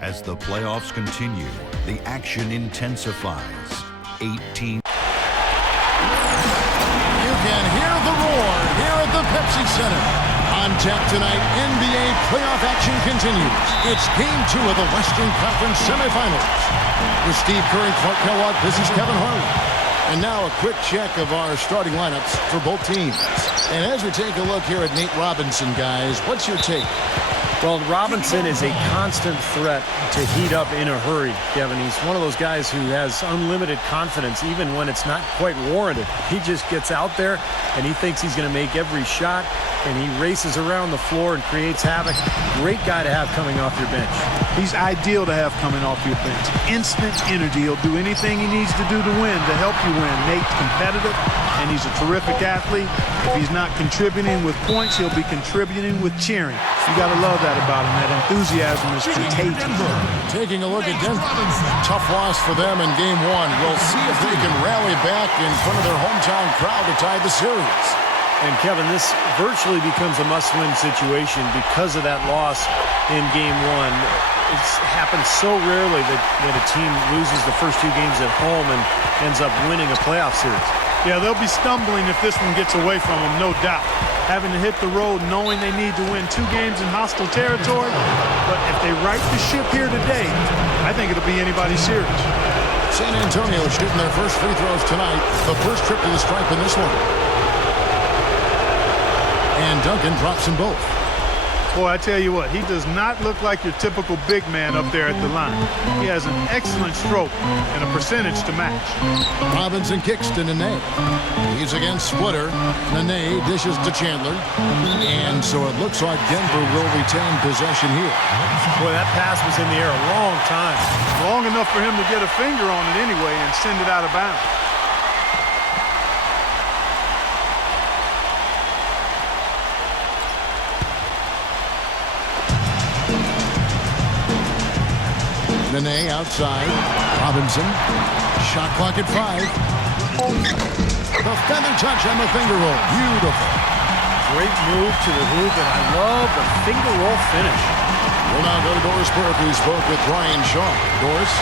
As the playoffs continue, the action intensifies. 18. You can hear the roar here at the Pepsi Center. On tap tonight, NBA playoff action continues. It's Game 2 of the Western Conference semifinals. With Steve Kerr and Clark Kellogg, this is Kevin Harlan. And now a quick check of our starting lineups for both teams. And as we take a look here at Nate Robinson, guys, what's your take? Well, Robinson is a constant threat to heat up in a hurry, Kevin. He's one of those guys who has unlimited confidence, even when it's not quite warranted. He just gets out there, and he thinks he's going to make every shot, and he races around the floor and creates havoc. Great guy to have coming off your bench. He's ideal to have coming off your bench. Instant energy. He'll do anything he needs to do to win, to help you win. Nate's competitive, and he's a terrific athlete. If he's not contributing with points, he'll be contributing with cheering. You got to love that about him. That enthusiasm is contagious. Taking a look at Denver. Tough loss for them in Game 1. We'll see if they can rally back in front of their hometown crowd to tie the series. And, Kevin, this virtually becomes a must-win situation because of that loss in Game 1. It's happened so rarely that a team loses the first 2 games at home and ends up winning a playoff series. Yeah, they'll be stumbling if this one gets away from them, no doubt. Having to hit the road knowing they need to win 2 games in hostile territory. But if they right the ship here today, I think it'll be anybody's series. San Antonio shooting their first free throws tonight. The first trip to the stripe in this one. And Duncan drops them both. Boy, I tell you what, he does not look like your typical big man up there at the line. He has an excellent stroke and a percentage to match. Robinson kicks to Nene. He's against Splitter. Nene dishes to Chandler. And so it looks like Denver will retain possession here. Boy, that pass was in the air a long time. Long enough for him to get a finger on it anyway and send it out of bounds. Nene outside. Robinson. Shot clock at 5. The feather touch on the finger roll. Beautiful. Great move to the hoop, and I love the finger roll finish. We'll now go to Doris Burke, who spoke with Brian Shaw. Doris?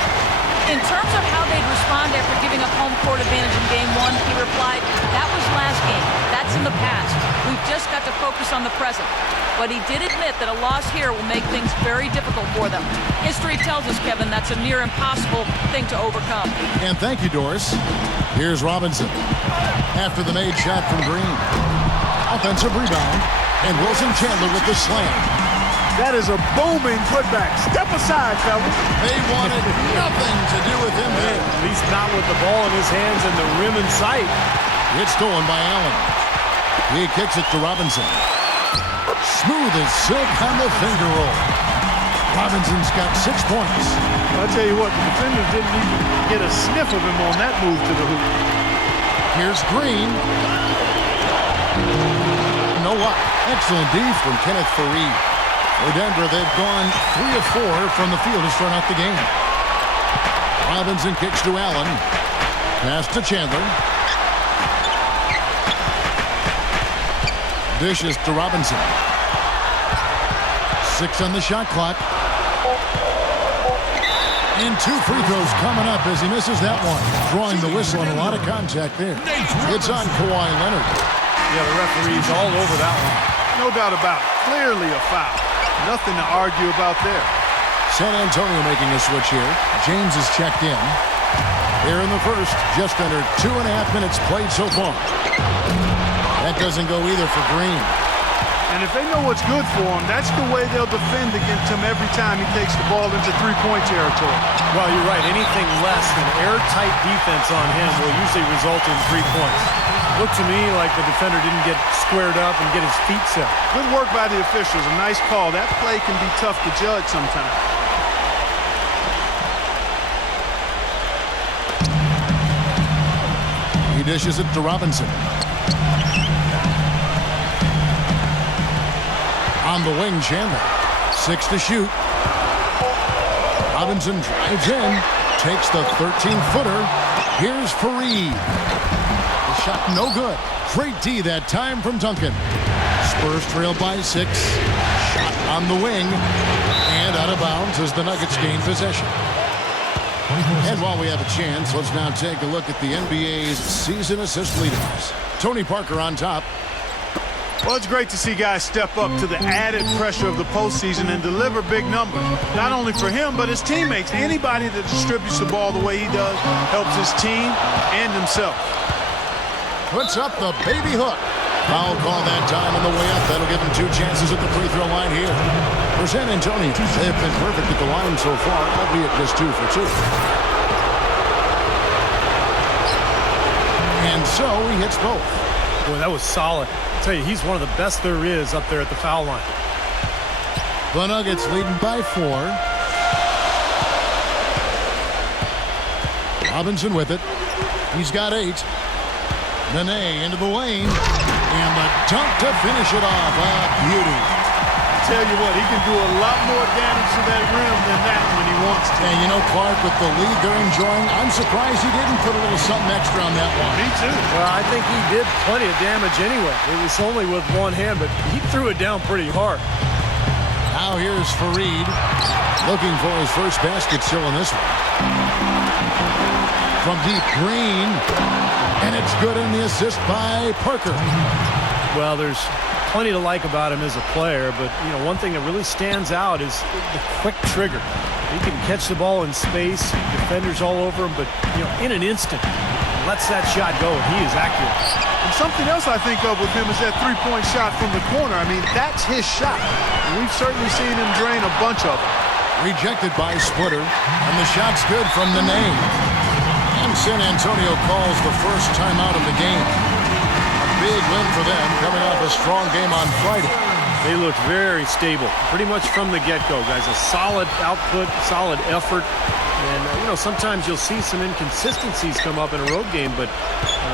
In terms of how they'd respond after giving up home court advantage in Game 1, he replied, that was last game. That's in the past. We've just got to focus on the present. But he did admit that a loss here will make things very difficult for them. History tells us, Kevin, that's a near impossible thing to overcome. And thank you, Doris. Here's Robinson. After the made shot from Green. Offensive rebound. And Wilson Chandler with the slam. That is a booming putback. Step aside, fellas. They wanted nothing to do with him there. At least not with the ball in his hands and the rim in sight. It's stolen by Allen. He kicks it to Robinson. Smooth as silk on the finger roll. Robinson's got 6 points. I'll tell you what, the defenders didn't even get a sniff of him on that move to the hoop. Here's Green. No luck. Excellent D from Kenneth Faried. For Denver, they've gone 3 of 4 from the field to start out the game. Robinson kicks to Allen. Pass to Chandler. Dishes to Robinson. 6 on the shot clock. And 2 free throws coming up as he misses that one. Drawing the whistle and a lot of contact there. It's on Kawhi Leonard. Yeah, the referee's all over that one. No doubt about it. Clearly a foul. Nothing to argue about there. San Antonio making a switch here. James is checked in. Here in the first, just under 2.5 minutes played so far. That doesn't go either for Green. And if they know what's good for him, that's the way they'll defend against him every time he takes the ball into 3-point territory. Well, you're right. Anything less than airtight defense on him will usually result in 3 points. Looked to me like the defender didn't get squared up and get his feet set. Good work by the officials. A nice call. That play can be tough to judge sometimes. He dishes it to Robinson. On the wing, Chandler. 6 to shoot. Robinson drives in. Takes the 13-footer. Here's Faried. The shot no good. Great D that time from Duncan. Spurs trail by 6. Shot on the wing. And out of bounds as the Nuggets gain possession. And while we have a chance, let's now take a look at the NBA's season assist leaders. Tony Parker on top. Well, it's great to see guys step up to the added pressure of the postseason and deliver big numbers. Not only for him, but his teammates. Anybody that distributes the ball the way he does helps his team and himself. Puts up the baby hook. Foul call that time on the way up. That'll give him 2 chances at the free throw line here. For San Antonio, they've been perfect at the line so far, albeit just 2 for 2. And so he hits both. Boy, that was solid. I'll tell you, he's one of the best there is up there at the foul line. The Nuggets leading by 4. Robinson with it. He's got 8. Nene into the lane. And the dunk to finish it off. Beauty. Tell you what, he can do a lot more damage to that rim than that when he wants to. And you know, Clark, with the lead they're enjoying, I'm surprised he didn't put a little something extra on that one. Me too. Well, I think he did plenty of damage anyway. It was only with one hand, but he threw it down pretty hard. Now here's Fareed looking for his first basket still in this one. From deep, Green. And it's good in the assist by Parker. Well, there's plenty to like about him as a player, but you know, one thing that really stands out is the quick trigger. He can catch the ball in space, defenders all over him, but you know, in an instant, lets that shot go, and he is accurate. And something else I think of with him is that three-point shot from the corner. I mean, that's his shot. And we've certainly seen him drain a bunch of them. Rejected by Splitter, and the shot's good from the name. And San Antonio calls the first timeout of the game. Big win for them, coming off a strong game on Friday. They looked very stable, pretty much from the get-go, guys. A solid output, solid effort. And, you know, sometimes you'll see some inconsistencies come up in a road game, but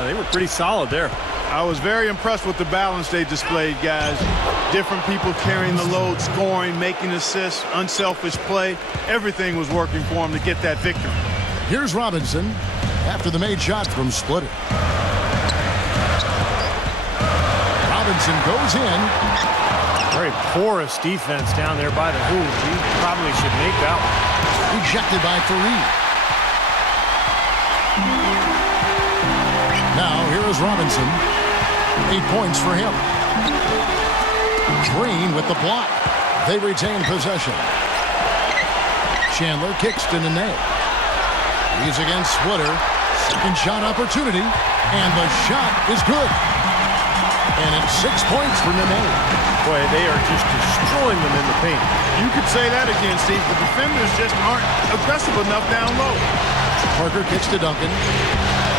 they were pretty solid there. I was very impressed with the balance they displayed, guys. Different people carrying the load, scoring, making assists, unselfish play. Everything was working for them to get that victory. Here's Robinson after the made shot from Splitter. Robinson goes in. Very porous defense down there by the hoop. He probably should make that one. Rejected by Fareed. Now here is Robinson. 8 points for him. Green with the block. They retain possession. Chandler kicks to Nene. He's against Splitter. Second shot opportunity. And the shot is good. And it's 6 points for Nene. Boy, they are just destroying them in the paint. You could say that again, Steve. The defenders just aren't aggressive enough down low. Parker kicks to Duncan.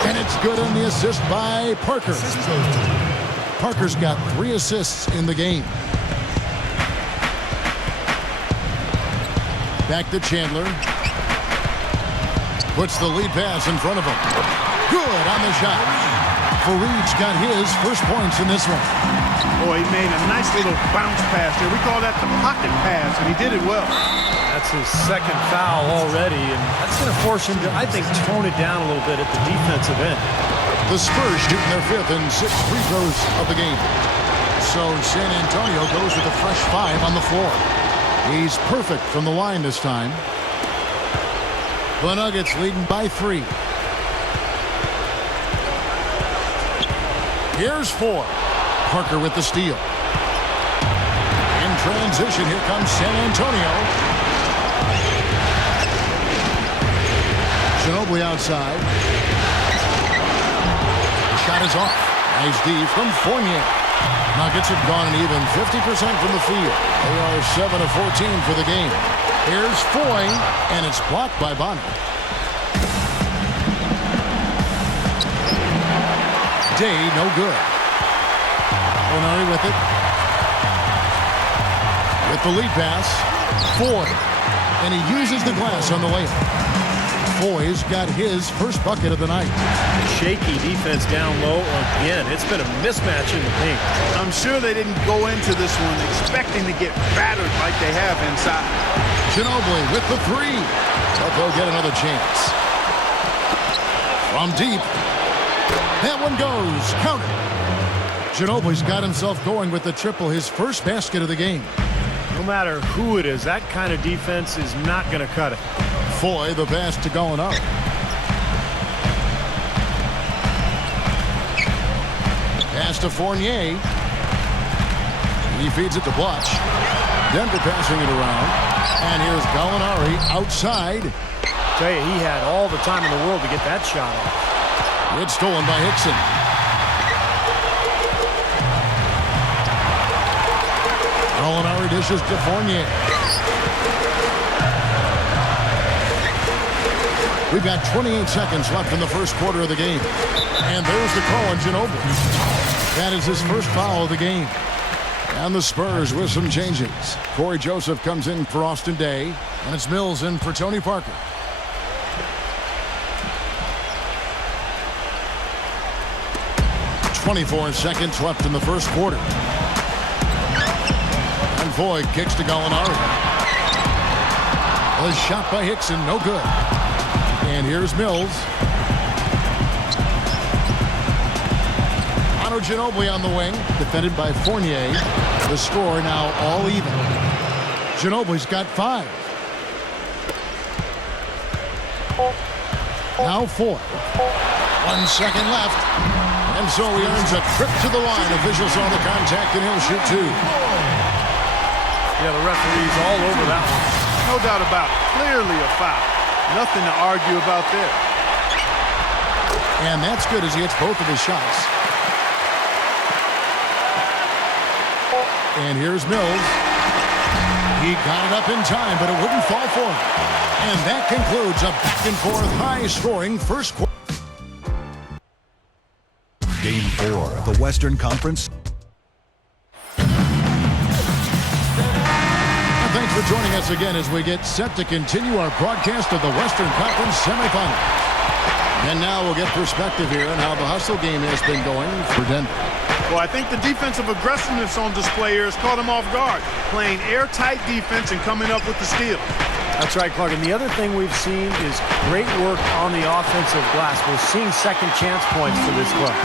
And it's good on the assist by Parker. Parker's got 3 assists in the game. Back to Chandler. Puts the lead pass in front of him. Good on the shot. Fareed's got his first points in this one. Boy, he made a nice little bounce pass there. We call that the pocket pass, and he did it well. That's his second foul already, and that's going to force him to, I think, tone it down a little bit at the defensive end. The Spurs shooting their 5th and 6th free throws of the game. So San Antonio goes with a fresh 5 on the floor. He's perfect from the line this time. The Nuggets leading by 3. Here's 4. Parker with the steal. In transition, here comes San Antonio. Ginobili outside. The shot is off. Nice D from Fournier. Nuggets have gone an even 50% from the field. They are 7 of 14 for the game. Here's Foy, and it's blocked by Bonner. Day, no good. Onari with it. With the lead pass. Foy. And he uses the glass on the layup. Foy's got his first bucket of the night. Shaky defense down low again. It's been a mismatch in the paint. I'm sure they didn't go into this one expecting to get battered like they have inside. Ginobili with the 3. But they'll get another chance. From deep. That one goes. Counter. Ginobili's got himself going with the triple, his first basket of the game. No matter who it is, that kind of defense is not going to cut it. Foy, the pass to Gallinari. Pass to Fournier. He feeds it to Butch. Denver passing it around. And here's Gallinari outside. Tell you, he had all the time in the world to get that shot off. It's stolen by Hickson. Gallinari dishes to Fournier. We've got 28 seconds left in the first quarter of the game. And there's the call on Ginobili. That is his first foul of the game. And the Spurs with some changes. Corey Joseph comes in for Austin Day. And it's Mills in for Tony Parker. .24 seconds left in the first quarter. And Voigt kicks to Gallinari. A shot by Hickson, no good. And here's Mills. Ginobili on the wing, defended by Fournier. The score now all even. Ginobili's got 5. Now 4. 1 second left. And so he earns a trip to the line. Officials saw the contact and he'll shoot 2. Yeah, the referee's all over that one. No doubt about it. Clearly a foul. Nothing to argue about there. And that's good as he hits both of his shots. And here's Mills. He got it up in time, but it wouldn't fall for him. And that concludes a back-and-forth high-scoring first quarter. Game 4, the Western Conference. Thanks for joining us again as we get set to continue our broadcast of the Western Conference semifinals. And now we'll get perspective here on how the hustle game has been going for Denver. Well, I think the defensive aggressiveness on display here has caught him off guard, playing airtight defense and coming up with the steal. That's right, Clark. And the other thing we've seen is great work on the offensive glass. We're seeing second chance points for this club.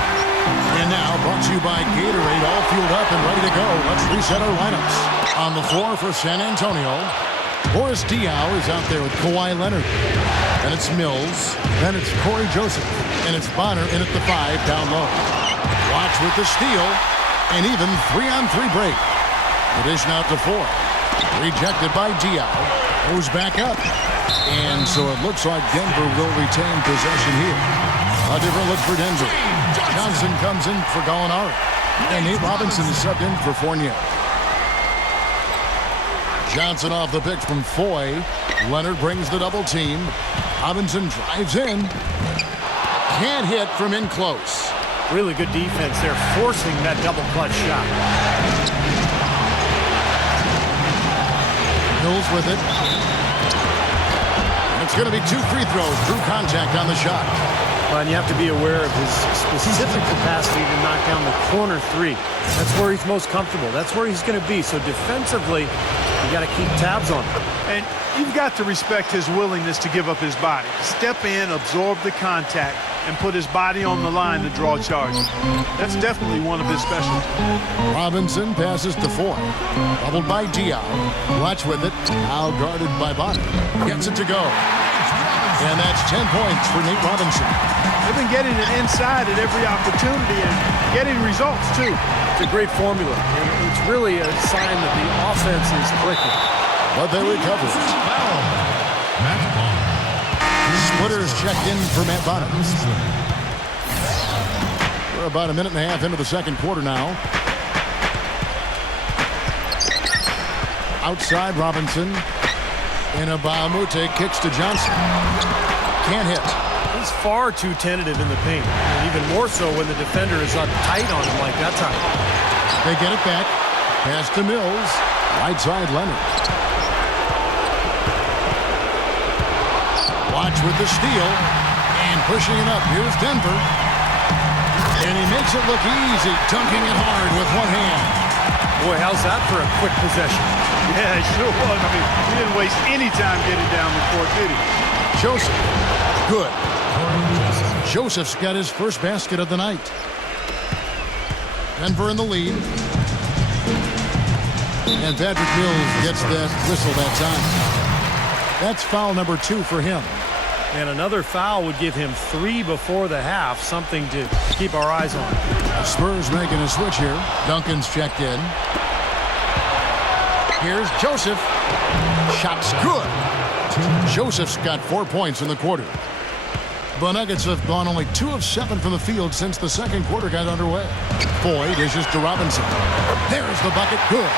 And now brought to you by Gatorade, all fueled up and ready to go. Let's reset our lineups. On the floor for San Antonio, Boris Diaw is out there with Kawhi Leonard. Then it's Mills. Then it's Corey Joseph. And it's Bonner in at the 5 down low. Watch with the steal. And even 3-on-3 break. The dish out to 4. Rejected by Diaw. Goes back up. And so it looks like Denver will retain possession here. A different look for Denver. Johnson comes in for Gallinari. And Nate Robinson is subbed in for Fournier. Johnson off the pick from Foy. Leonard brings the double team. Robinson drives in. Can't hit from in close. Really good defense there, forcing that double clutch shot. Mills with it. And it's going to be 2 free throws. Drew contact on the shot. Well, and you have to be aware of his specific capacity to knock down the corner 3. That's where he's most comfortable. That's where he's going to be. So defensively, you got to keep tabs on him. And you've got to respect his willingness to give up his body. Step in, absorb the contact, and put his body on the line to draw charges. That's definitely one of his specialties. Robinson passes to Foy. Bubbled by Diaw. Watch with it. Now guarded by Bonner. Gets it to go. And that's 10 points for Nate Robinson. They've been getting it inside at every opportunity and getting results, too. It's a great formula, and it's really a sign that the offense is clicking. But they recover. Splitters checked in for Matt Bonner. We're about a minute and a half into the second quarter now. Outside Robinson. Inabamute kicks to Johnson. Can't hit. He's far too tentative in the paint, and even more so when the defender is up tight on him like that time. They get it back. Pass to Mills. Right side Leonard. Watch with the steal. And pushing it up. Here's Denver. And he makes it look easy. Dunking it hard with one hand. Boy, how's that for a quick possession? Yeah, it sure was. I mean, he didn't waste any time getting down the court, did he? Joseph. Good. Joseph's got his first basket of the night. Denver in the lead. And Patrick Mills gets that whistle that time. That's foul number 2 for him. And another foul would give him 3 before the half, something to keep our eyes on. The Spurs making a switch here. Duncan's checked in. Here's Joseph. Shot's good. Joseph's got 4 points in the quarter. The Nuggets have gone only 2 of 7 from the field since the second quarter got underway. Boyd dishes to Robinson. There's the bucket. Good.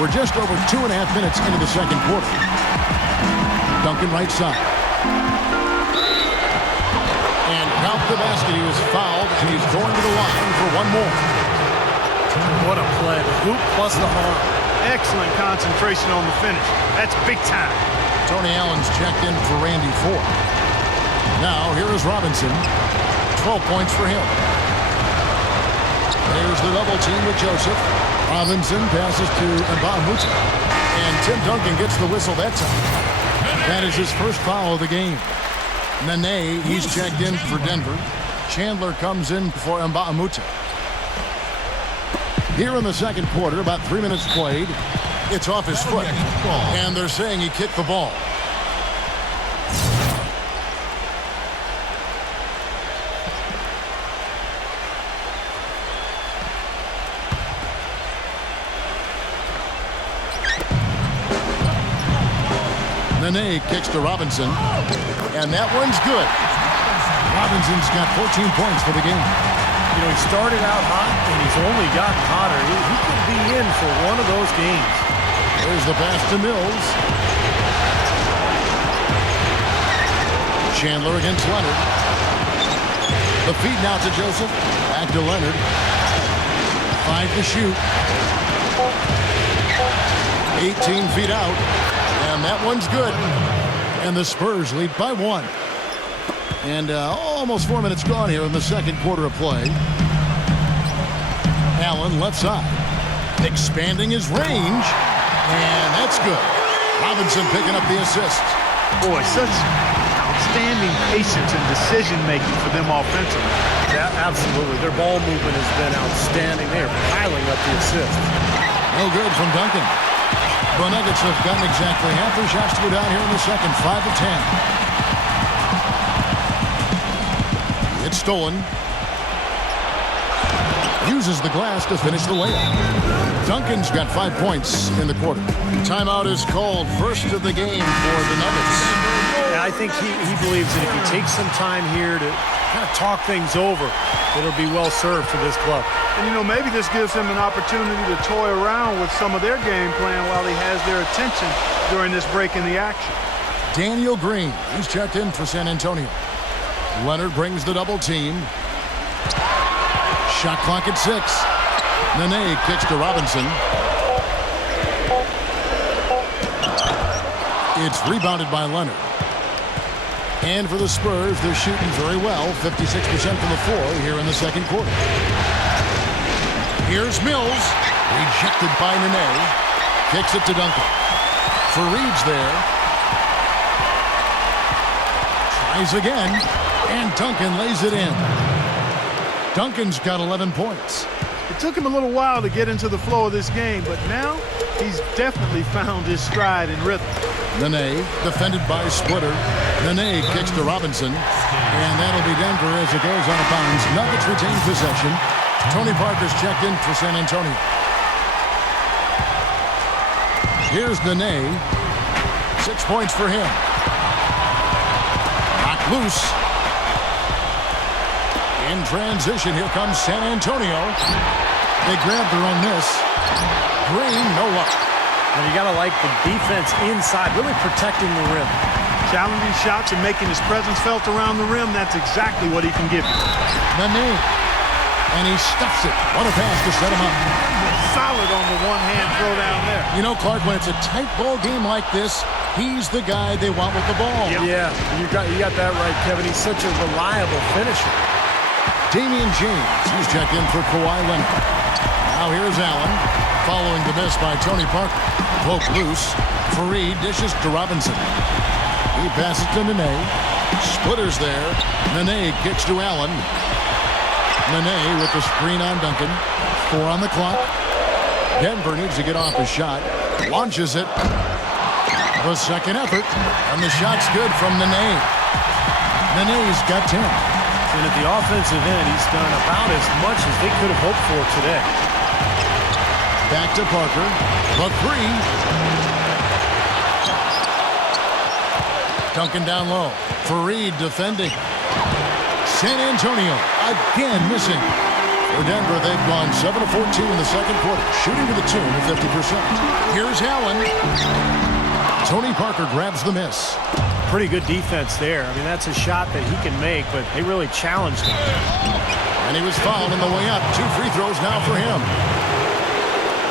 We're just over 2.5 minutes into the second quarter. Duncan right side. And count the basket. He was fouled, and he's going to the line for one more. What a play. The hoop plus the arm. Excellent concentration on the finish. That's big time. Tony Allen's checked in for Randy Ford. Now, here is Robinson. 12 points for him. There's the double team with Joseph. Robinson passes to Mbah-a-Moute. And Tim Duncan gets the whistle that time. That is his first foul of the game. Nene, he's checked in for Denver. Chandler comes in for Mbah-a-Moute. Here in the second quarter, about 3 minutes played. It's off his foot, and they're saying he kicked the ball. Nene kicks to Robinson, and that one's good. Robinson's got 14 points for the game. You know, he started out hot, and he's only gotten hotter. He could be in for one of those games. There's the pass to Mills. Chandler against Leonard. The feed now to Joseph. Back to Leonard. 5 to shoot. 18 feet out. And that one's good. And the Spurs lead by 1. And almost 4 minutes gone here in the second quarter of play. Allen left side. Expanding his range. And that's good. Robinson picking up the assist. Boy, such outstanding patience and decision-making for them offensively. Yeah, absolutely. Their ball movement has been outstanding. They are piling up the assists. No good from Duncan. The Nuggets have gotten exactly half their shots to go down here in the second. 5 of 10. It's stolen. Uses the glass to finish the layup. Duncan's got 5 points in the quarter. Timeout is called, first of the game for the Nuggets. And I think he believes that if he takes some time here to kind of talk things over, it'll be well served for this club. And, you know, maybe this gives him an opportunity to toy around with some of their game plan while he has their attention during this break in the action. Daniel Green, he's checked in for San Antonio. Leonard brings the double team. Shot clock at 6. Nene kicks to Robinson. It's rebounded by Leonard. And for the Spurs, they're shooting very well, 56% from the floor here in the second quarter. Here's Mills, rejected by Nene. Kicks it to Duncan. Fareed's there. Tries again, and Duncan lays it in. Duncan's got 11 points. It took him a little while to get into the flow of this game, but now he's definitely found his stride and rhythm. Nene, defended by Splitter. Nene kicks to Robinson, and that'll be Denver as it goes out of bounds. Nuggets retain possession. Tony Parker's checked in for San Antonio. Here's Nene. 6 points for him. Knocked loose. In transition, here comes San Antonio. They grab their own miss. Green, no luck. And you got to like the defense inside, really protecting the rim. Challenging shots and making his presence felt around the rim, that's exactly what he can give you. Nene. And he stuffs it. What a pass to set him up. Solid on the one-hand throw down there. You know, Clark, when it's a tight ball game like this, he's the guy they want with the ball. Yeah, you got that right, Kevin. He's such a reliable finisher. Damian James, he's checked in for Kawhi Leonard. Now here's Allen, following the miss by Tony Parker. Poke loose. Fareed dishes to Robinson. He passes to Nene. Splitter's there. Nene kicks to Allen. Nene with the screen on Duncan. 4 on the clock. Denver needs to get off a shot. Launches it. The second effort. And the shot's good from Nene. Nene's got 10. And at the offensive end, he's done about as much as they could have hoped for today. Back to Parker. The three. Duncan down low. Fareed defending. San Antonio again missing. For Denver, they've gone 7 of 14 in the second quarter, shooting to the tune of 50%. Here's Allen. Tony Parker grabs the miss. Pretty good defense there. I mean, that's a shot that he can make, but they really challenged him. And he was fouled on the way up. 2 free throws now for him.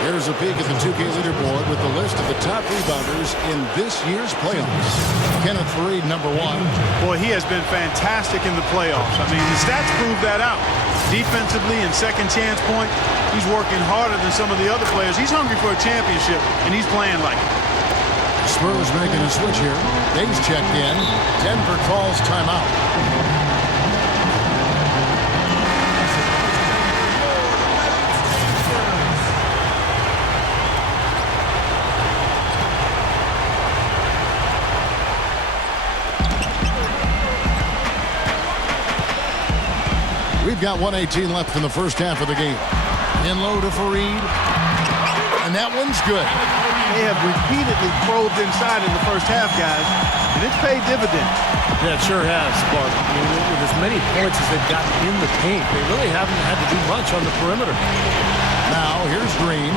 Here's a peek at the 2K leaderboard with the list of the top rebounders in this year's playoffs. Kenneth Fareed, number 1. Boy, he has been fantastic in the playoffs. I mean, the stats prove that out. Defensively and second chance point, he's working harder than some of the other players. He's hungry for a championship, and he's playing like it. Spurs making a switch here. Days checked in. Denver calls timeout. We've got 1:18 left in the first half of the game. In low to Fareed. And that one's good. They have repeatedly probed inside in the first half, guys, and it's paid dividends. Yeah, it sure has, Clark. I mean, with as many points as they've gotten in the paint, they really haven't had to do much on the perimeter. Now, here's Green.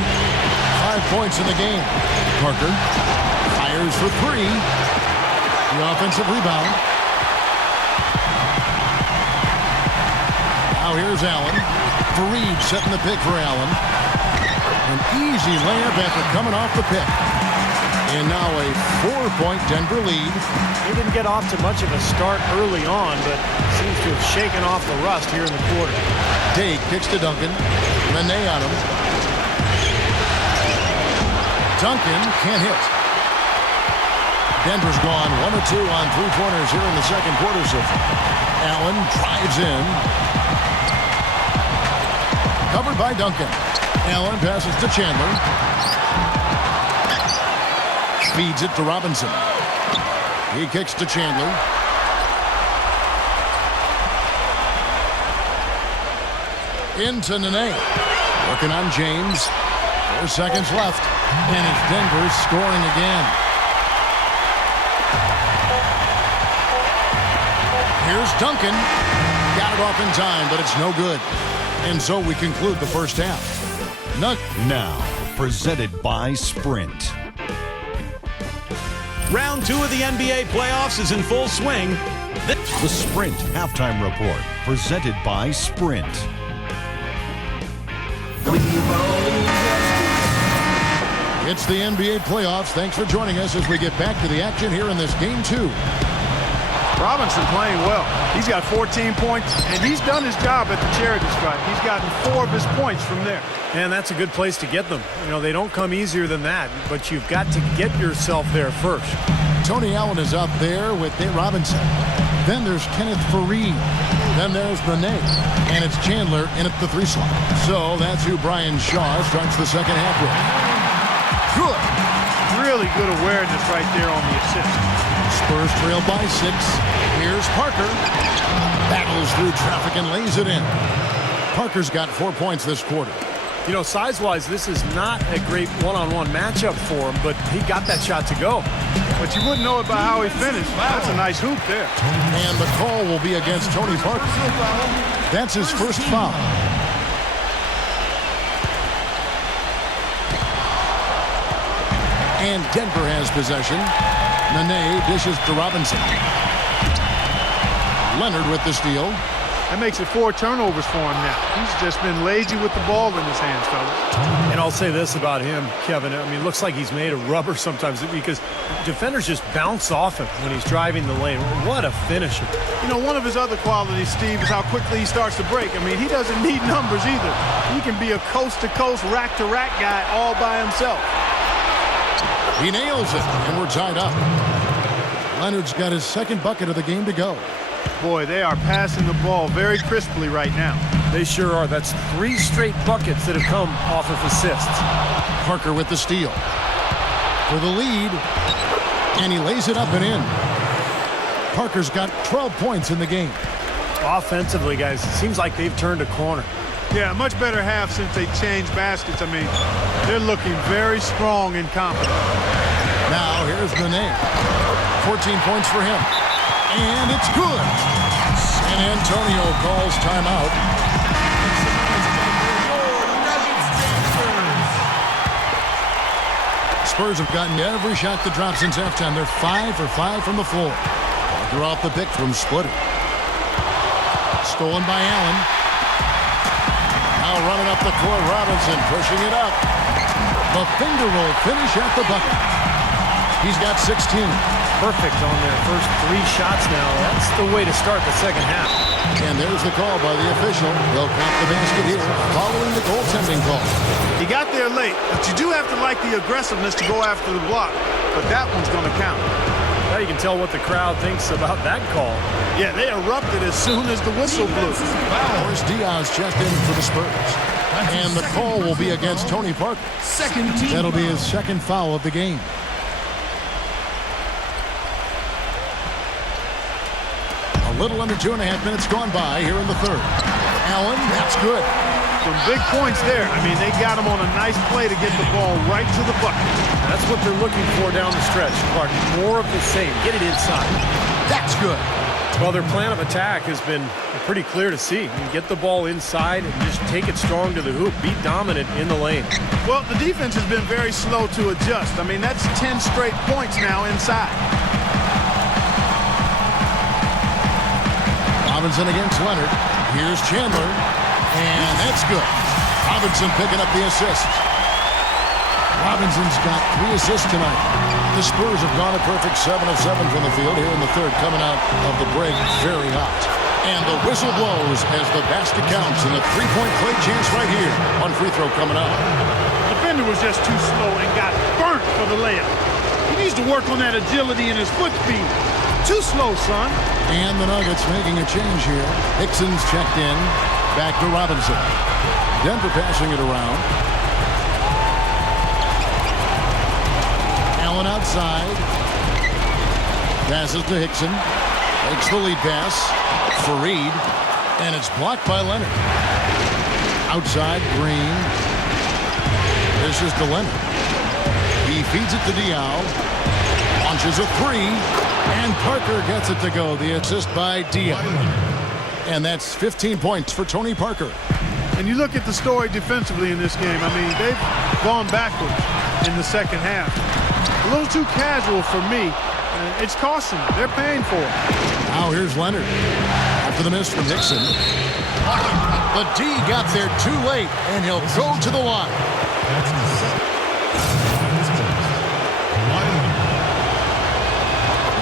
5 points in the game. Parker fires for 3. The offensive rebound. Now here's Allen. Fareed setting the pick for Allen. An easy layup after coming off the pick. And now a 4-point Denver lead. They didn't get off to much of a start early on, but seems to have shaken off the rust here in the quarter. Day kicks to Duncan. Nene on him. Duncan can't hit. Denver's gone 1 of 2 on 3-pointers here in the second quarter so far. Allen drives in. Covered by Duncan. Allen passes to Chandler. Feeds it to Robinson. He kicks to Chandler. Into Nene. Working on James. 4 seconds left. And it's Denver scoring again. Here's Duncan. Got it off in time, but it's no good. And so we conclude the first half. Now, presented by Sprint. Round 2 of the NBA playoffs is in full swing. The Sprint Halftime Report, presented by Sprint. It's the NBA playoffs. Thanks for joining us as we get back to the action here in this Game 2. Robinson playing well. He's got 14 points, and he's done his job at the charity stripe. He's gotten 4 of his points from there. And that's a good place to get them. You know, they don't come easier than that, but you've got to get yourself there first. Tony Allen is out there with Nate Robinson. Then there's Kenneth Fareed. Then there's Nene. And it's Chandler in at the 3 slot. So that's who Brian Shaw starts the second half with. Good. Really good awareness right there on the assist. Spurs trail by 6. Here's Parker. Battles through traffic and lays it in. Parker's got 4 points this quarter. You know, size-wise, this is not a great one-on-one matchup for him, but he got that shot to go. But you wouldn't know it by how he finished. That's a nice hoop there. And the call will be against Tony Parker. That's his first foul. And Denver has possession. Nene dishes to Robinson. Leonard with the steal. That makes it 4 turnovers for him now. He's just been lazy with the ball in his hands, fellas. And I'll say this about him, Kevin. I mean, it looks like he's made of rubber sometimes because defenders just bounce off him when he's driving the lane. What a finisher. You know, one of his other qualities, Steve, is how quickly he starts to break. I mean, he doesn't need numbers either. He can be a coast-to-coast, rack-to-rack guy all by himself. He nails it, and we're tied up. Leonard's got his second bucket of the game to go. Boy, they are passing the ball very crisply right now. They sure are. That's 3 straight buckets that have come off of assists. Parker with the steal. For the lead. And he lays it up and in. Parker's got 12 points in the game. Offensively, guys, it seems like they've turned a corner. Yeah, much better half since they changed baskets. I mean, they're looking very strong and confident. Now here's Nene. 14 points for him. And it's good. San Antonio calls timeout. Spurs have gotten every shot that dropped since halftime. They're 5 for 5 from the floor. Parker off the pick from Splitter. Stolen by Allen. Now running up the court, Robinson pushing it up. The finger roll finish at the bucket. He's got 16. Perfect on their first 3 shots now. That's the way to start the second half. And there's the call by the official. They'll count the basket here following the goaltending call. He got there late, but you do have to like the aggressiveness to go after the block. But that one's going to count. Now you can tell what the crowd thinks about that call. Yeah, they erupted as soon as the whistle blew. Boris Diaz checked in for the Spurs. And the call will be against Tony Parker. That'll be his second foul of the game. A little under 2.5 minutes gone by here in the third. Allen, that's good. Some big points there. I mean, they got him on a nice play to get the ball right to the bucket. That's what they're looking for down the stretch, Clark. More of the same. Get it inside. That's good. Well, their plan of attack has been pretty clear to see. You get the ball inside and just take it strong to the hoop. Be dominant in the lane. Well, the defense has been very slow to adjust. I mean, that's 10 straight points now inside. Robinson against Leonard. Here's Chandler. And that's good. Robinson picking up the assist. Robinson's got 3 assists tonight. The Spurs have gone a perfect 7 of 7 from the field here in the third, coming out of the break very hot. And the whistle blows as the basket counts, and a 3-point play chance right here on free throw coming up. The defender was just too slow and got burnt for the layup. He needs to work on that agility and his foot speed. Too slow, son. And the Nuggets making a change here. Hickson's checked in. Back to Robinson. Denver passing it around. Allen outside. Passes to Hickson. Takes the lead pass. Fareed. And it's blocked by Leonard. Outside, Green. This is to Leonard. He feeds it to Diaw. Launches a 3. And Parker gets it to go. The assist by Diaw. And that's 15 points for Tony Parker. And you look at the story defensively in this game. I mean, they've gone backwards in the second half. A little too casual for me. It's costing them. They're paying for it. Now here's Leonard. After the miss from Hickson. But D got there too late, and he'll go to the line.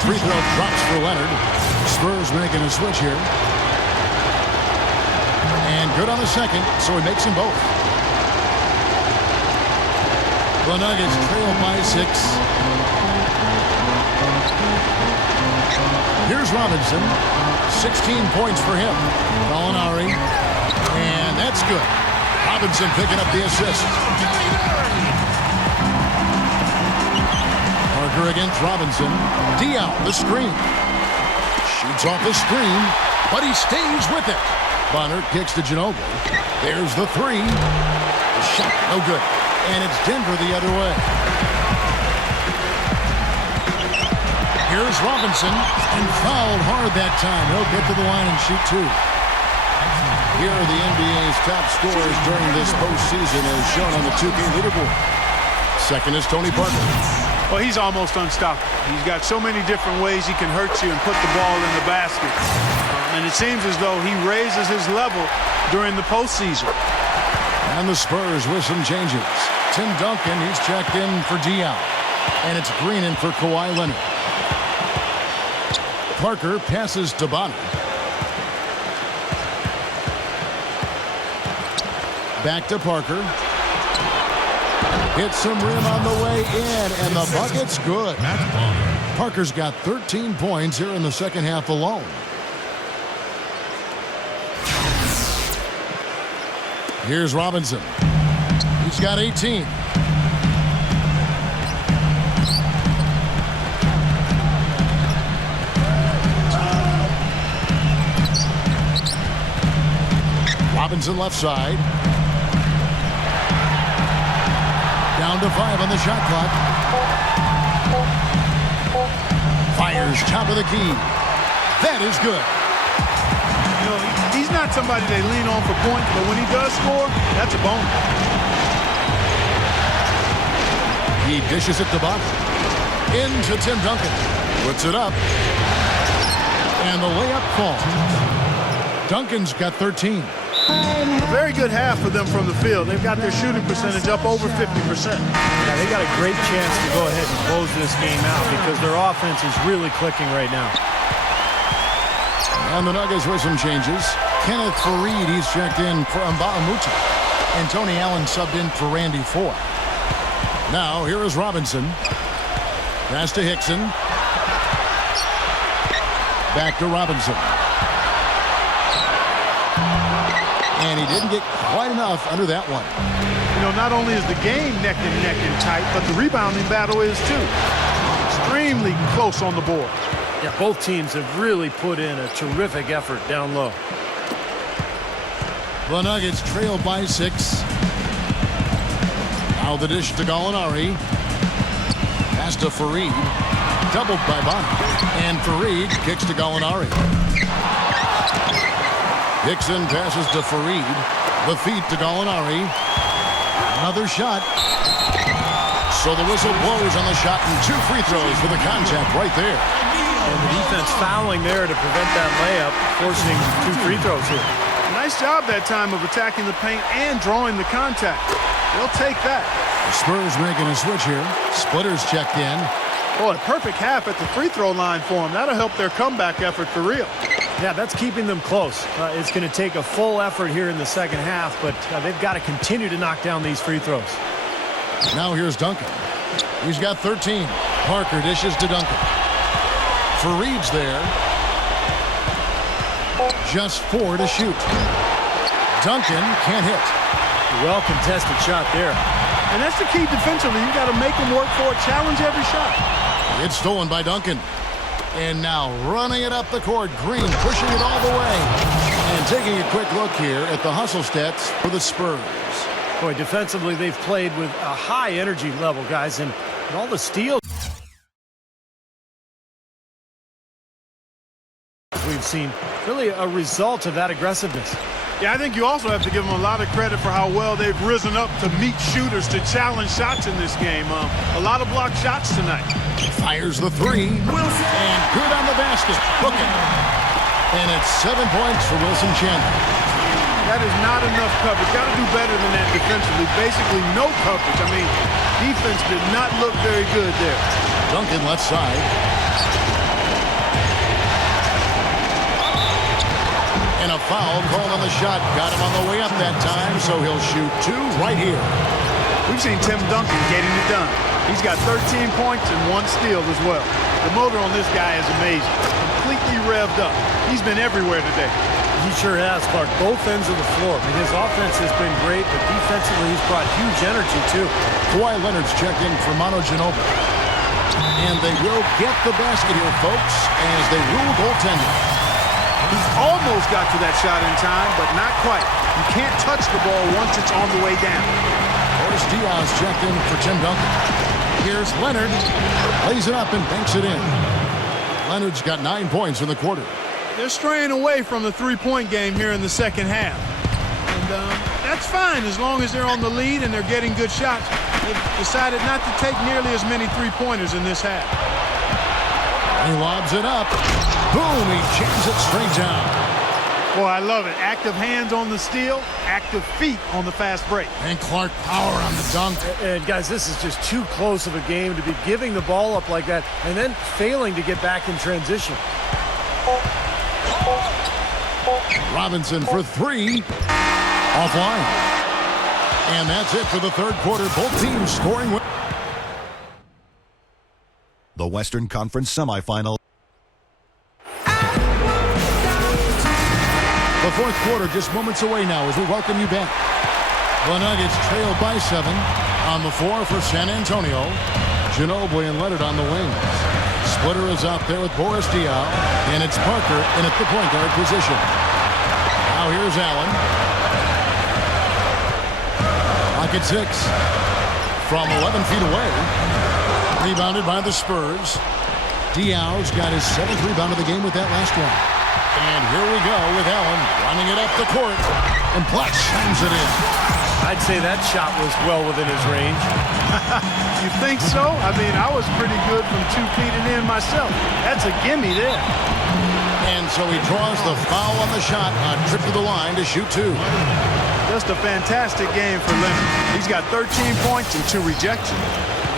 Free throw drops for Leonard. Spurs making a switch here. And good on the second, so he makes them both. The Nuggets trail by 6. Here's Robinson. 16 points for him. Gallinari. And that's good. Robinson picking up the assist. Parker against Robinson. Diaw, the screen. Shoots off the screen, but he stays with it. Bonner kicks to Ginobili. There's the 3. The shot, no good. And it's Denver the other way. Here's Robinson, and fouled hard that time. He'll get to the line and shoot 2. Here are the NBA's top scorers during this postseason as shown on the 2K leaderboard. Second is Tony Parker. Well, he's almost unstoppable. He's got so many different ways he can hurt you and put the ball in the basket. And it seems as though he raises his level during the postseason. And the Spurs with some changes. Tim Duncan, he's checked in for Diaw. And it's Green in for Kawhi Leonard. Parker passes to Bonner. Back to Parker. Hits some rim on the way in, and the bucket's good. Parker's got 13 points here in the second half alone. Here's Robinson. He's got 18. Robinson left side. Down to 5 on the shot clock. Fires top of the key. That is good. You know, he's not somebody they lean on for points, but when he does score, that's a bonus. He dishes it to Buck. Into Tim Duncan. Puts it up. And the layup falls. Duncan's got 13. A very good half for them from the field. They've got their shooting percentage up over 50%. Yeah, they got a great chance to go ahead and close this game out because their offense is really clicking right now. And the Nuggets with some changes. Kenneth Faried, he's checked in for Mba'amuta. And Tony Allen subbed in for Randy Ford. Now, here is Robinson. Pass to Hickson. Back to Robinson. And he didn't get quite enough under that one. You know, not only is the game neck and tight, but the rebounding battle is too. Extremely close on the board. Yeah, both teams have really put in a terrific effort down low. The Nuggets trail by 6. Now the dish to Gallinari. Pass to Faried. Doubled by Bonner. And Faried kicks to Gallinari. Hickson passes to Faried. The feed to Gallinari. Another shot. So the whistle blows on the shot and 2 free throws for the contact right there. And the defense fouling there to prevent that layup, forcing 2 free throws here. Nice job that time of attacking the paint and drawing the contact. They'll take that. The Spurs making a switch here. Splitters checked in. Boy, perfect half at the free throw line for them. That'll help their comeback effort for real. Yeah, that's keeping them close. It's going to take a full effort here in the second half, but they've got to continue to knock down these free throws. Now here's Duncan. He's got 13. Parker dishes to Duncan. Faried's there. Just 4 to shoot. Duncan can't hit. Well-contested shot there. And that's the key defensively. You got to make them work for it. Challenge every shot. It's stolen by Duncan. And now running it up the court. Green pushing it all the way. And taking a quick look here at the hustle stats for the Spurs. Boy, defensively, they've played with a high energy level, guys, and all the steals we've seen, really a result of that aggressiveness. Yeah, I think you also have to give them a lot of credit for how well they've risen up to meet shooters, to challenge shots in this game. A lot of blocked shots tonight. Fires the 3. Wilson. And good on the basket. Booking. And it's 7 points for Wilson Chandler. That is not enough coverage. Got to do better than that defensively. Basically no coverage. I mean, defense did not look very good there. Duncan left side. And a foul called on the shot. Got him on the way up that time, so he'll shoot 2 right here. We've seen Tim Duncan getting it done. He's got 13 points and 1 steal as well. The motor on this guy is amazing. Completely revved up. He's been everywhere today. He sure has, Clark. Both ends of the floor. I mean, his offense has been great, but defensively he's brought huge energy, too. Kawhi Leonard's checked in for Manu Ginobili. And they will get the basket here, folks, as they rule goaltending. He's almost got to that shot in time, but not quite. You can't touch the ball once it's on the way down. Boris Diaz checked in for Tim Duncan. Here's Leonard. Lays it up and banks it in. Leonard's got 9 points in the quarter. They're straying away from the three-point game here in the second half. And that's fine as long as they're on the lead and they're getting good shots. They've decided not to take nearly as many three-pointers in this half. He lobs it up. Boom, he jams it straight down. Boy, I love it. Active hands on the steal, active feet on the fast break. And Clark power on the dunk. And guys, this is just too close of a game to be giving the ball up like that and then failing to get back in transition. Robinson for 3. Offline. And that's it for the third quarter. Both teams scoring. The Western Conference semifinal. The fourth quarter just moments away now as we welcome you back. The Nuggets trail by 7 on the floor for San Antonio. Ginobili and Leonard on the wings. Splitter is out there with Boris Diaw, and it's Parker in at the point guard position. Now here's Allen. Clock at 6. From 11 feet away. Rebounded by the Spurs. Diaw's got his 7th rebound of the game with that last one. And here we go with Allen running it up the court. And Black slams it in. I'd say that shot was well within his range. You think so? I mean, I was pretty good from 2 feet and in myself. That's a gimme there. And so he draws the foul on the shot. A trip to the line to shoot 2. Just a fantastic game for Leonard. He's got 13 points and 2 rejections.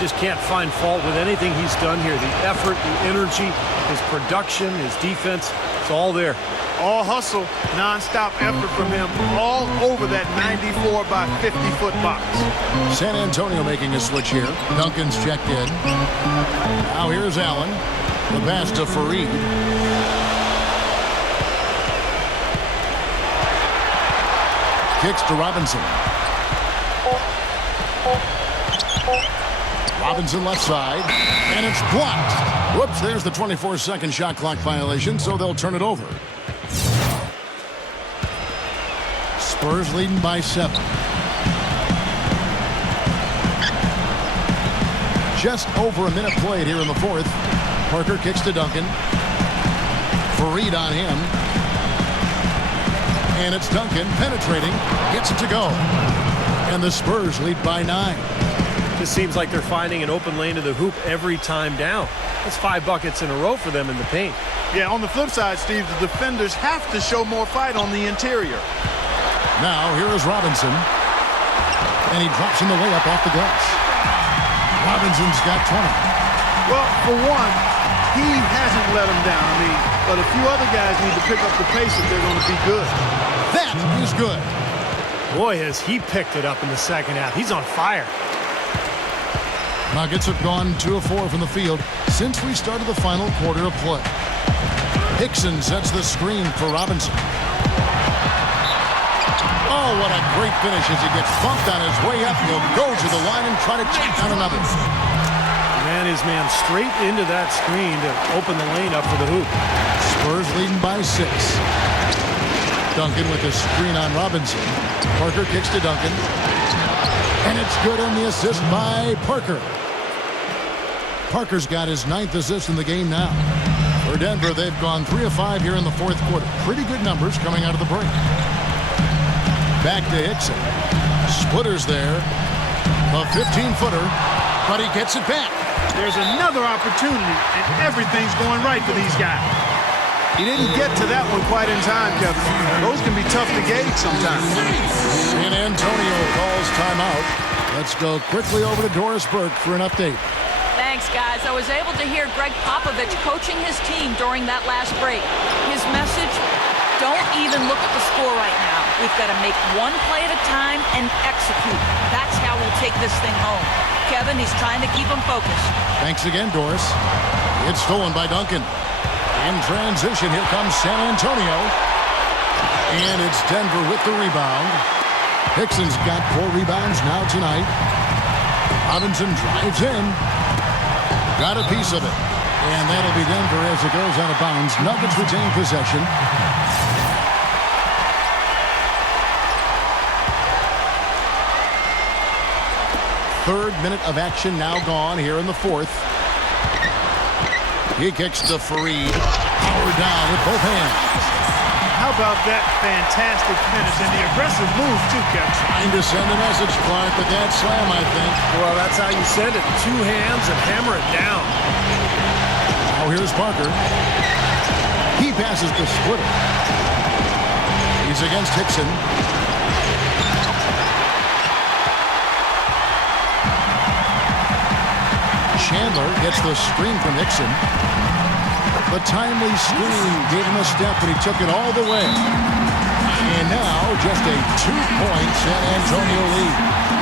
You just can't find fault with anything he's done here. The effort, the energy, his production, his defense, it's all there. All hustle, non-stop effort from him, all over that 94 by 50-foot box. San Antonio making a switch here. Duncan's checked in. Now here's Allen. The pass to Fareed. Kicks to Robinson. Robinson left side, and it's blocked. Whoops, there's the 24-second shot clock violation, so they'll turn it over. Spurs leading by 7. Just over a minute played here in the 4th. Parker kicks to Duncan. Fareed on him. And it's Duncan penetrating. Gets it to go. And the Spurs lead by 9. Just seems like they're finding an open lane to the hoop every time down. That's 5 buckets in a row for them in the paint. Yeah, on the flip side, Steve, the defenders have to show more fight on the interior. Now, here is Robinson. And he drops in the layup off the glass. Robinson's got 20. Well, for one, he hasn't let him down. I mean, but a few other guys need to pick up the pace if they're going to be good. That is good. Boy, has he picked it up in the second half. He's on fire. Nuggets have gone 2 of 4 from the field since we started the final quarter of play. Hickson sets the screen for Robinson. Oh, what a great finish as he gets bumped on his way up. He'll go to the line and try to check down another. Man his man straight into that screen to open the lane up for the hoop. Spurs leading by 6. Duncan with a screen on Robinson. Parker kicks to Duncan. And it's good on the assist by Parker. Parker's got his 9th assist in the game now. For Denver, they've gone 3 of 5 here in the 4th quarter. Pretty good numbers coming out of the break. Back to Hickson. Splitter's there. A 15-footer, but he gets it back. There's another opportunity, and everything's going right for these guys. He didn't get to that one quite in time, Kevin. Those can be tough to gauge sometimes. San Antonio calls timeout. Let's go quickly over to Doris Burke for an update. Thanks, guys. I was able to hear Greg Popovich coaching his team during that last break. His message, don't even look at the score right now. We've got to make one play at a time and execute. That's how we'll take this thing home. Kevin, he's trying to keep them focused. Thanks again, Doris. It's stolen by Duncan. In transition, here comes San Antonio. And it's Denver with the rebound. Hickson's got 4 rebounds now tonight. Robinson drives in. Got a piece of it. And that'll be Denver as it goes out of bounds. Nuggets retain possession. Third minute of action now gone here in the 4th. He kicks to Fareed. Powered down with both hands. How about that fantastic finish and the aggressive move, too, Kevin? Trying to send a message, Clark, with that slam, I think. Well, that's how you send it. 2 hands and hammer it down. Now here's Parker. He passes the Splitter. He's against Hickson. Chandler gets the screen from Hickson. The timely screen gave him a step, but he took it all the way. And now just a 2-point San Antonio lead.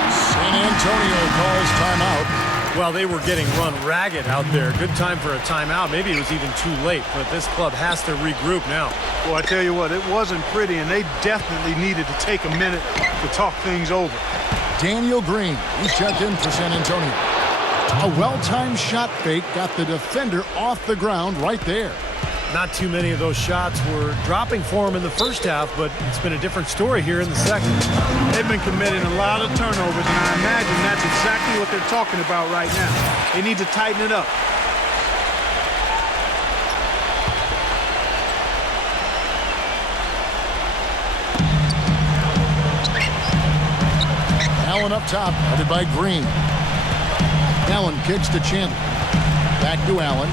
San Antonio calls timeout. Well, they were getting run ragged out there. Good time for a timeout. Maybe it was even too late, but this club has to regroup now. Well, I tell you what, it wasn't pretty, and they definitely needed to take a minute to talk things over. Daniel Green, he's checked in for San Antonio. A well-timed shot fake got the defender off the ground right there. Not too many of those shots were dropping for him in the first half, but it's been a different story here in the second. They've been committing a lot of turnovers, and I imagine that's exactly what they're talking about right now. They need to tighten it up. Allen up top, headed by Green. Allen kicks to Chandler. Back to Allen.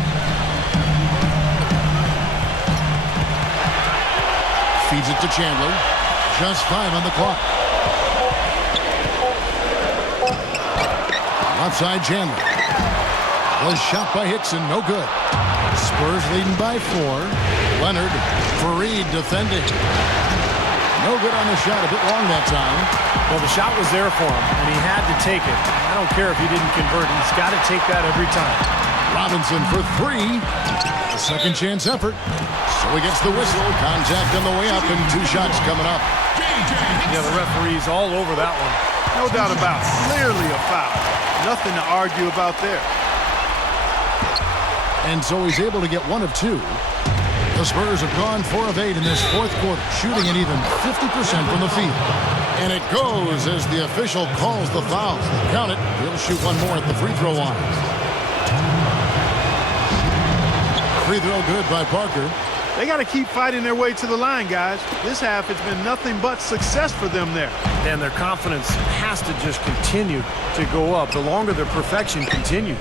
Feeds it to Chandler. Just 5 on the clock. Outside Chandler. The shot by Hickson, no good. Spurs leading by 4. Leonard, Fareed defending. No good on the shot, a bit long that time. Well, the shot was there for him, and he had to take it. I don't care if he didn't convert. He's got to take that every time. Robinson for 3. A second chance effort. So he gets the whistle. Contact on the way up, and 2 shots coming up. Yeah, the referee's all over that one. No doubt about it. Clearly a foul. Nothing to argue about there. And so he's able to get 1 of 2. The Spurs have gone 4 of 8 in this fourth quarter, shooting an even 50% from the field. And it goes as the official calls the foul. Count it. He'll shoot 1 more at the free throw line. Free throw good by Parker. They got to keep fighting their way to the line, guys. This half, it's been nothing but success for them there. And their confidence has to just continue to go up the longer their perfection continues.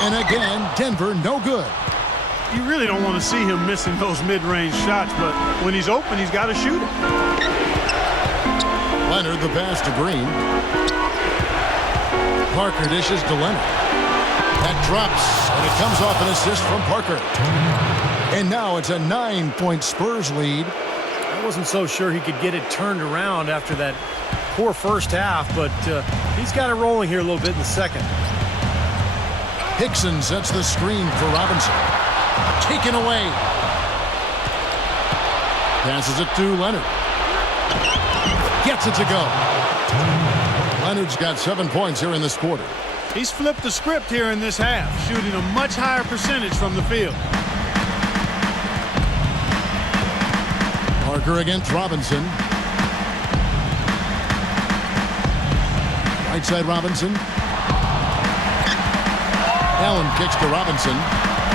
And again, Denver no good. You really don't want to see him missing those mid-range shots, but when he's open, he's got to shoot it. Leonard the pass to Green. Parker dishes to Leonard. That drops, and it comes off an assist from Parker. And now it's a 9-point Spurs lead. I wasn't so sure he could get it turned around after that poor first half, but he's got it rolling here a little bit in the second. Hickson sets the screen for Robinson. Taken away. Passes it to Leonard. Gets it to go. Leonard's got 7 points here in this quarter. He's flipped the script here in this half, shooting a much higher percentage from the field. Parker against Robinson. Right side Robinson. Allen kicks to Robinson.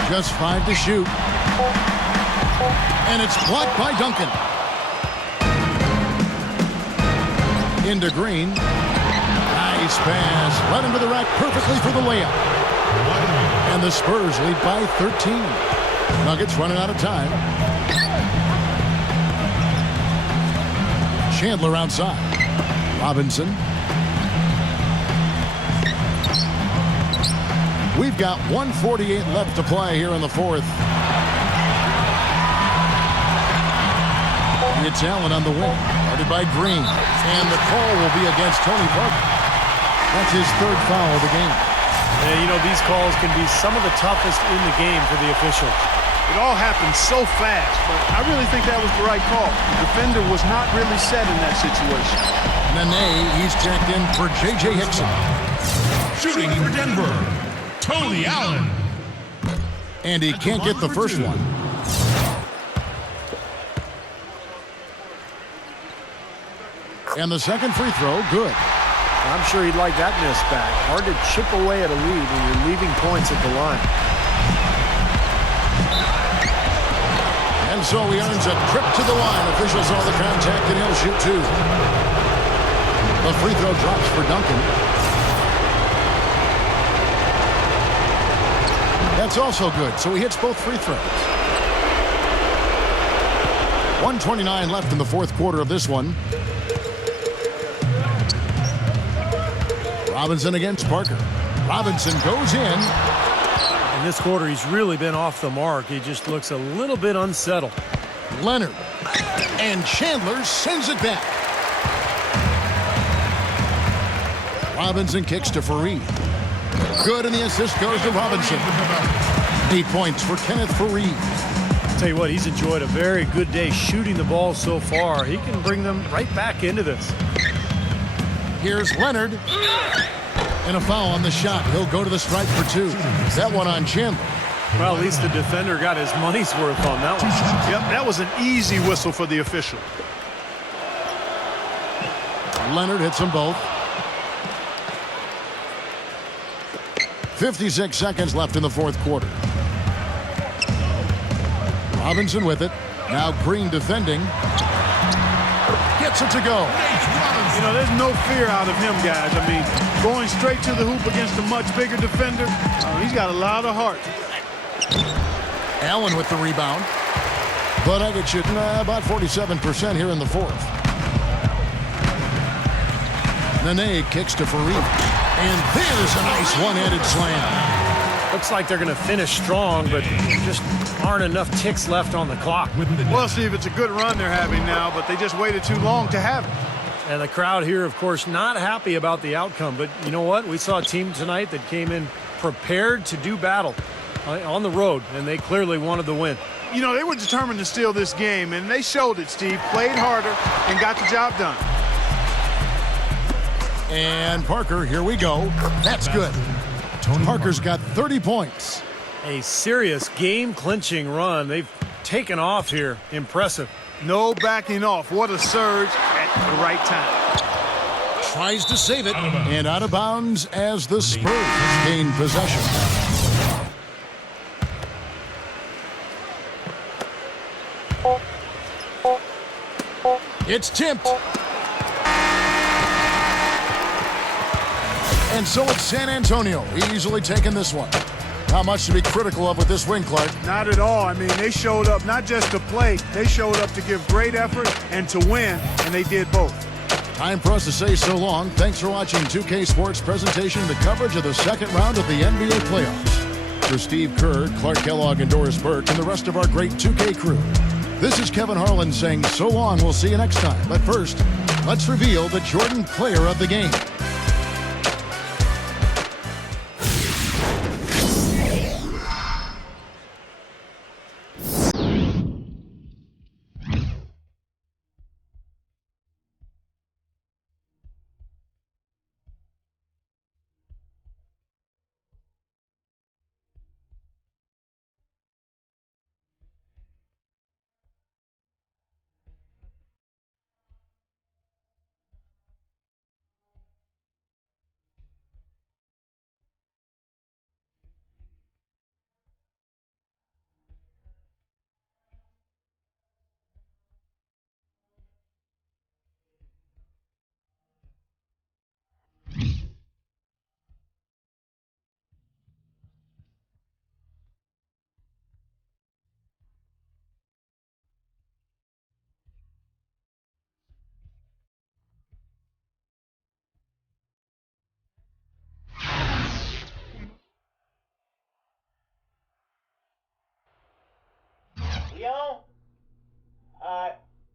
Just 5 to shoot. And it's blocked by Duncan. Into Green. Nice pass. Right into the rack perfectly for the layup. And the Spurs lead by 13. Nuggets running out of time. Chandler outside. Robinson. We've got 1:48 left to play here in the fourth. It's Allen on the wing, guarded by Green. And the call will be against Tony Parker. That's his 3rd foul of the game. Yeah, you know, these calls can be some of the toughest in the game for the officials. It all happened so fast, but I really think that was the right call. The defender was not really set in that situation. Nene, he's checked in for J.J. Hickson. Shooting for Denver, Tony Allen. And he can't get the first one. And the second free throw, good. I'm sure he'd like that miss back. Hard to chip away at a lead when you're leaving points at the line. And so he earns a trip to the line. Officials saw the contact, and he'll shoot 2. The free throw drops for Duncan. That's also good, so he hits both free throws. 1:29 left in the fourth quarter of this one. Robinson against Parker. Robinson goes in. In this quarter, he's really been off the mark. He just looks a little bit unsettled. Leonard. And Chandler sends it back. Robinson kicks to Fareed. Good, and the assist goes to Robinson. 8 points for Kenneth Faried. Tell you what, he's enjoyed a very good day shooting the ball so far. He can bring them right back into this. Here's Leonard. And a foul on the shot. He'll go to the stripe for 2. That one on Chandler. Well, at least the defender got his money's worth on that one. Yep, that was an easy whistle for the official. Leonard hits them both. 56 seconds left in the fourth quarter. Robinson with it. Now Green defending. Gets it to go. You know, there's no fear out of him, guys. I mean, going straight to the hoop against a much bigger defender, he's got a lot of heart. Allen with the rebound. But I get shooting about 47% here in the fourth. Nene kicks to Faried. And there's a nice one-handed slam. Looks like they're going to finish strong, but just aren't enough ticks left on the clock. Well, Steve, it's a good run they're having now, but they just waited too long to have it. And the crowd here, of course, not happy about the outcome. But you know what? We saw a team tonight that came in prepared to do battle on the road, and they clearly wanted the win. You know, they were determined to steal this game, and they showed it, Steve. Played harder and got the job done. And Parker, here we go. That's good. Parker's got 30 points. A serious game-clinching run. They've taken off here. Impressive. No backing off. What a surge at the right time. Tries to save it. And out of bounds as the Spurs gain possession. It's tipped. And so it's San Antonio easily taking this one. How much to be critical of with this win, Clark? Not at all. I mean, they showed up not just to play. They showed up to give great effort and to win, and they did both. Time for us to say so long. Thanks for watching 2K Sports presentation, the coverage of the second round of the NBA playoffs. For Steve Kerr, Clark Kellogg, and Doris Burke, and the rest of our great 2K crew, this is Kevin Harlan saying so long. We'll see you next time. But first, let's reveal the Jordan Player of the Game.